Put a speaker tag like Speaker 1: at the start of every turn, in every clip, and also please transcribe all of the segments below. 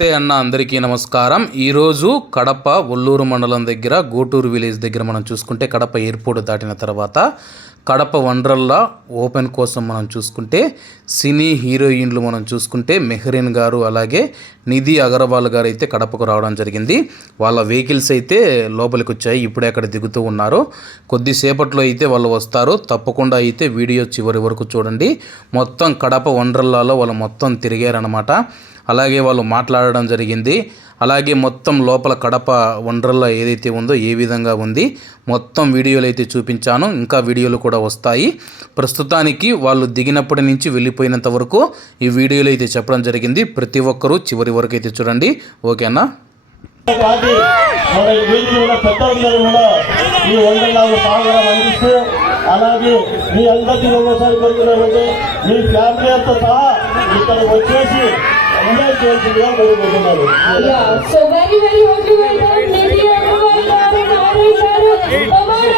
Speaker 1: నమస్తే అన్న అందరికీ నమస్కారం. ఈరోజు కడప ఒల్లూరు మండలం దగ్గర గోటూరు విలేజ్ దగ్గర మనం చూసుకుంటే కడప ఎయిర్పోర్ట్ దాటిన తర్వాత కడప వండ్రల్లా ఓపెన్ కోసం మనం చూసుకుంటే సినీ హీరోయిన్లు మనం చూసుకుంటే మెహరీన్ గారు అలాగే నిధి అగర్వాల్ గారు అయితే కడపకు రావడం జరిగింది. వాళ్ళ వెహికల్స్ అయితే లోపలికి వచ్చాయి ఇప్పుడే అక్కడ దిగుతూ ఉన్నారు. కొద్దిసేపట్లో అయితే వాళ్ళు వస్తారు. తప్పకుండా అయితే వీడియో చివరి వరకు చూడండి. మొత్తం కడప వండ్రల్లాలో వాళ్ళు మొత్తం తిరిగారనమాట అలాగే వాళ్ళు మాట్లాడడం జరిగింది. అలాగే మొత్తం లోపల కడప వండర్లా ఏదైతే ఉందో ఏ విధంగా ఉంది మొత్తం వీడియోలు అయితే చూపించాను. ఇంకా వీడియోలు కూడా వస్తాయి. ప్రస్తుతానికి వాళ్ళు దిగినప్పటి నుంచి వెళ్ళిపోయినంత వరకు ఈ వీడియోలు అయితే చెప్పడం జరిగింది. ప్రతి ఒక్కరూ చివరి వరకు అయితే చూడండి. ఓకేనా
Speaker 2: ఈ అందిస్తూ అలాగే మీ అందరికీ ఒకసారి కోరుకున్నామంటే మీ ఫ్యామిలీ అంతా సహా ఇక్కడికి వచ్చేసి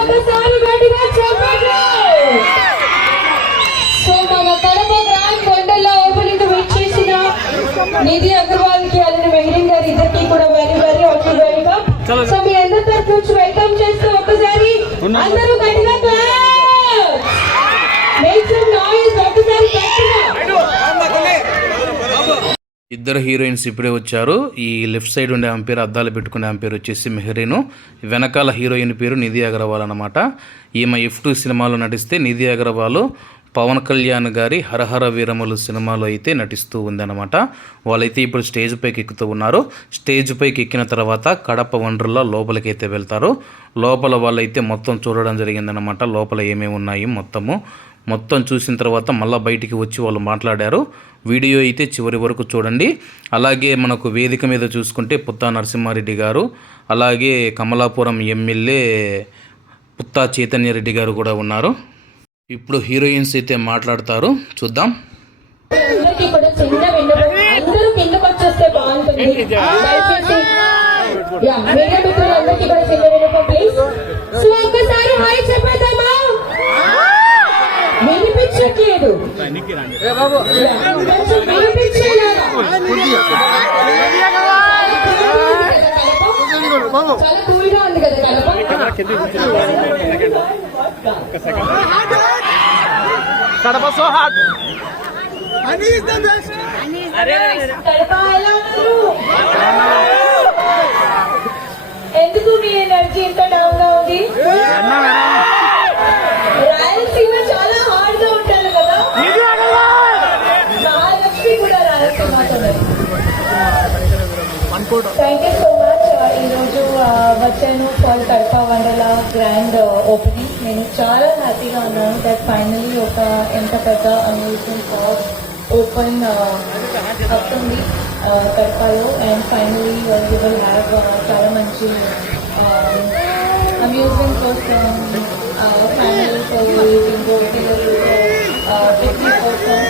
Speaker 3: ఒకసారి గట్టిగా చెప్పండి. సో మన Kadapa grand Wonderla opening wait చేసిన నిధి అగర్వాల్కి అలానే మెహరీన్ గారి ఇద్దరికి కూడా very very hearty welcome so మీ అందరి తరఫు నుంచి వెల్కమ్ చేస్తూ ఒకసారి అందరూ గట్టిగా clap. Make some noise ఒకసారి గట్టిగా
Speaker 1: ఇద్దరు హీరోయిన్స్ ఇప్పుడే వచ్చారు. ఈ లెఫ్ట్ సైడ్ ఉండే ఆమె పేరు అద్దాలు పెట్టుకునే ఆమె పేరు వచ్చేసి మెహరీను. వెనకాల హీరోయిన్ పేరు నిధి అగర్వాల్ అనమాట ఈమె ఎఫ్ టూ సినిమాలో నటిస్తే నిధి అగర్వాల్ పవన్ కళ్యాణ్ గారి హరహర వీరములు సినిమాలో అయితే నటిస్తూ ఉందన్నమాట. వాళ్ళైతే ఇప్పుడు స్టేజ్ పైకి ఎక్కుతూ ఉన్నారు. స్టేజ్ పైకి ఎక్కిన తర్వాత కడప వండ్రుల్లో లోపలికి అయితే వెళ్తారు. లోపల వాళ్ళైతే మొత్తం చూడడం జరిగిందనమాట లోపల ఏమేమి ఉన్నాయి మొత్తము. మొత్తం చూసిన తర్వాత మళ్ళీ బయటికి వచ్చి వాళ్ళు మాట్లాడారు. వీడియో అయితే చివరి వరకు చూడండి. అలాగే మనకు వేదిక మీద చూసుకుంటే పుత్తా నరసింహారెడ్డి గారు అలాగే కమలాపురం ఎమ్మెల్యే పుత్తా చైతన్య రెడ్డి గారు కూడా ఉన్నారు. ఇప్పుడు హీరోయిన్స్ అయితే మాట్లాడతారు. చూద్దాం.
Speaker 3: కూడా కడప కడప ఎలా ఎందుకు మీ ఎనర్జీ ఇంత డౌన్గా ఉంది రాయలసీమ చాలా హార్డ్గా ఉంటారు కదా మహాలక్ష్మి కూడా రాయలసీమతో థ్యాంక్ యూ సో మచ్ ఈ రోజు ఆ, వచ్చాను for Kadapa Wonderla grand opening నేను చాలా హ్యాపీగా ఉన్నాను దట్ ఫైనలీ ఒక ఎంత పెద్ద అమ్యూజ్మెంట్ పార్క్ ఓపెన్ అవుతుంది ఆ, కడపలో and finally you will have చాలా మంచి అమ్యూజ్మెంట్ కోసం ఫ్యామిలీ బింగో పిల్లలు పిక్నిక్ కోసం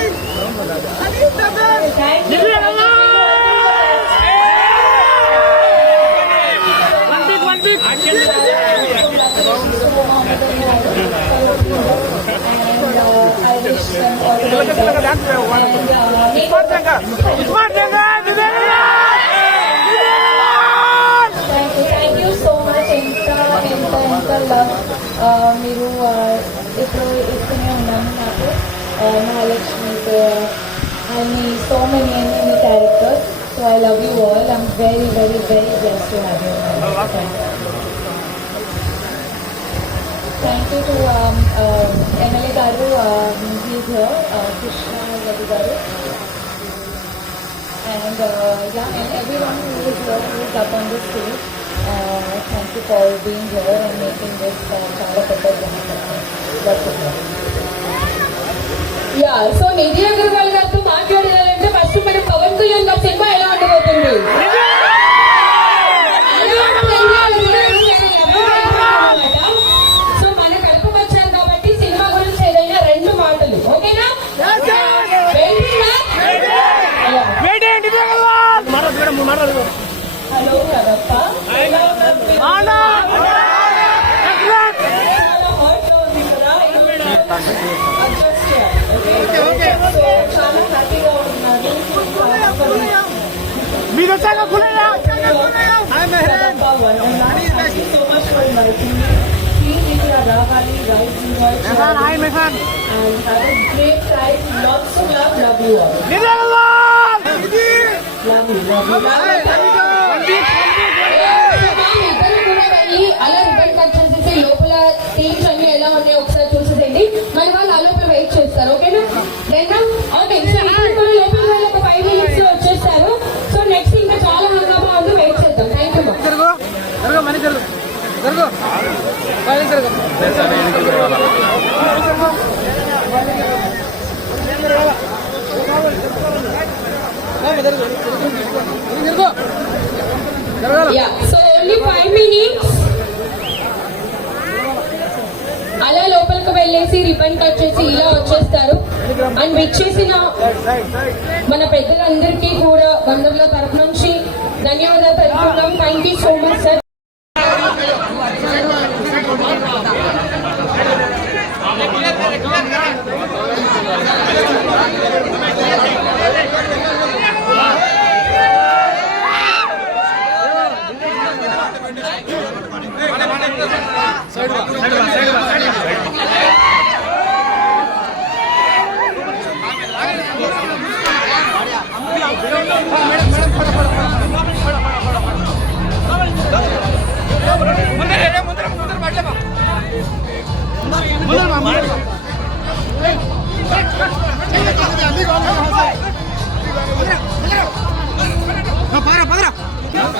Speaker 3: thank you thank you so much ఎంత మీరు uh, ఇప్పుడు ఇస్తూనే ఉన్నాను నాకు uh, మహాలక్ష్మి అన్ని సో మెనీ అన్ని మీ characters so I love you all I'm very very very bless to have you appointed um, um, MLA Garu, um, he's here, uh, Krishna Ravi Garu. And uh, yeah, and everyone who is here, who is up on the stage, uh, thank you for being here and making this Chala Petter Lots of love. Yeah, so Nidhi Agarwal love you, love you.
Speaker 4: ఇద్దరు కూడా వెళ్ళి అలా ribbon cut చేసేసి లోపల teams అన్ని ఎలా ఉన్నాయో ఒకసారి చూసేసేయండి మన వాళ్ళు ఆ లోపల వెయిట్ చేస్తారు ఓకేనా దెన్ ఓకే సో ఇద్దరు కూడా లోపల వెళ్ళి ఒక ఫైవ్ మినిట్స్లో వచ్చేస్తారు సో నెక్స్ట్ ఇంకా చాలా హంగామా ఉంది వెయిట్ చేద్దాం థ్యాంక్ యూ
Speaker 5: జరుగు జరుగు జరుగు జరుగు పైకి జరుగు
Speaker 4: సో ఓన్లీ ఫైవ్ మినిట్స్ అలా లోపలికి వెళ్ళేసి రిబన్ కట్ చేసి ఇలా వచ్చేస్తారు. అండ్ విచ్చేసిన మన పెద్దలందరికీ కూడా బంధువుల తరఫు నుంచి ధన్యవాదాలు తెలుపుతున్నాం.
Speaker 6: Thank you so much sir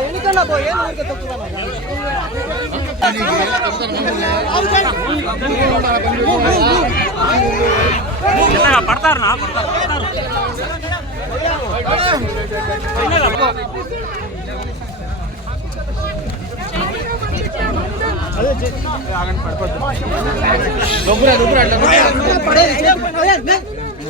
Speaker 5: ఎన్నికన్నా పోయి ఊరికే తొక్కుతాను
Speaker 6: పడతారు నా పడతారు
Speaker 5: పడేది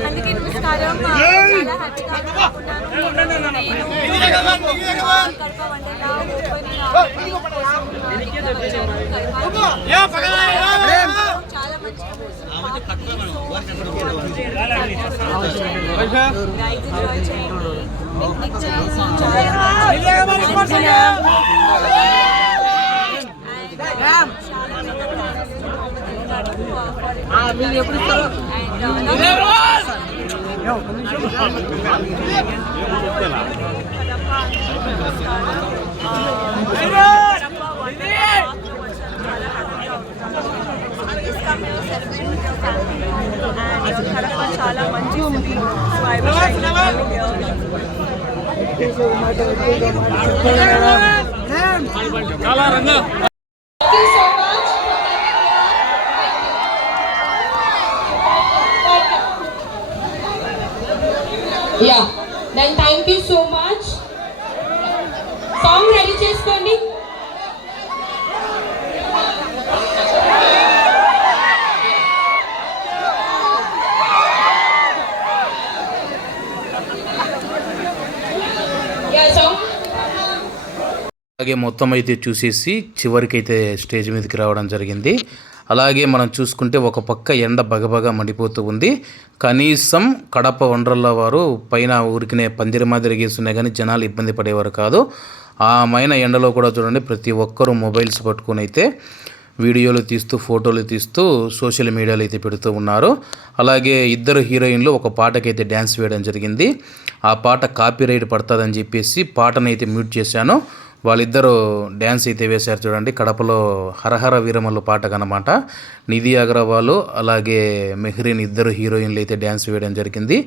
Speaker 7: అందరికీ నమస్కారం. చాలా హ్యాపీగా ఉన్నాను. నేను కడప వండర్లా చాలా మంచి రైడ్ ఎంజాయ్ చేయండి పిక్నిక్ చేయండి
Speaker 5: మీరు ఎప్పుడు ఇస్తారు
Speaker 7: కడప చాలా మంచి city. So I wish I could come here.
Speaker 4: Thank you so Yeah. Then thank you so much.
Speaker 1: అలాగే మొత్తం అయితే చూసేసి చివరికైతే స్టేజ్ మీదకి రావడం జరిగింది. అలాగే మనం చూసుకుంటే ఒక పక్క ఎండ బగబగా మండిపోతూ ఉంది. కనీసం కడప వండ్రల్ల వారు పైన ఊరికినే పందిరి మాదిరి గీస్తున్నాయి కానీ జనాలు ఇబ్బంది పడేవారు కాదు. ఆ మైన ఎండలో కూడా చూడండి ప్రతి ఒక్కరూ మొబైల్స్ పట్టుకొని అయితే వీడియోలు తీస్తూ ఫోటోలు తీస్తూ సోషల్ మీడియాలో అయితే పెడుతూ ఉన్నారు. అలాగే ఇద్దరు హీరోయిన్లు ఒక పాటకైతే డ్యాన్స్ వేయడం జరిగింది. ఆ పాట కాపీరైట్ పడుతుందని చెప్పేసి పాటనైతే మ్యూట్ చేశాను. వాళ్ళిద్దరూ డ్యాన్స్ అయితే వేశారు చూడండి. కడపలో హరహర వీరమల్లు పాట అనమాట నిధి అగర్వాల్ అలాగే మెహ్రీన్ ఇద్దరు హీరోయిన్లు అయితే డ్యాన్స్ వేయడం జరిగింది.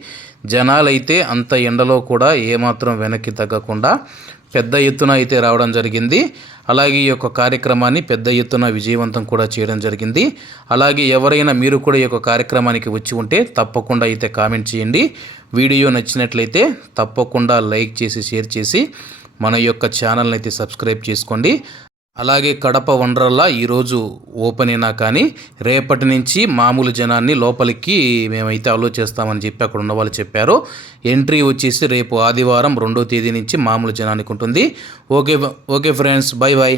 Speaker 1: జనాలైతే అంత ఎండలో కూడా ఏమాత్రం వెనక్కి తగ్గకుండా పెద్ద ఎత్తున అయితే రావడం జరిగింది. అలాగే ఈ యొక్క కార్యక్రమాన్ని పెద్ద ఎత్తున విజయవంతం కూడా చేయడం జరిగింది. అలాగే ఎవరైనా మీరు కూడా ఈ యొక్క కార్యక్రమానికి వచ్చి ఉంటే తప్పకుండా అయితే కామెంట్ చేయండి. వీడియో నచ్చినట్లయితే తప్పకుండా లైక్ చేసి షేర్ చేసి మన యొక్క ఛానల్ని అయితే సబ్స్క్రైబ్ చేసుకోండి. అలాగే కడప వండరల్లా ఈరోజు ఓపెన్ అయినా కానీ రేపటి నుంచి మామూలు జనాన్ని లోపలికి మేమైతే అలో చేస్తామని చెప్పి అక్కడ ఉన్న వాళ్ళు చెప్పారు. ఎంట్రీ వచ్చేసి రేపు ఆదివారం రెండో తేదీ నుంచి మామూలు జనానికి ఉంటుంది. Okay okay friends bye bye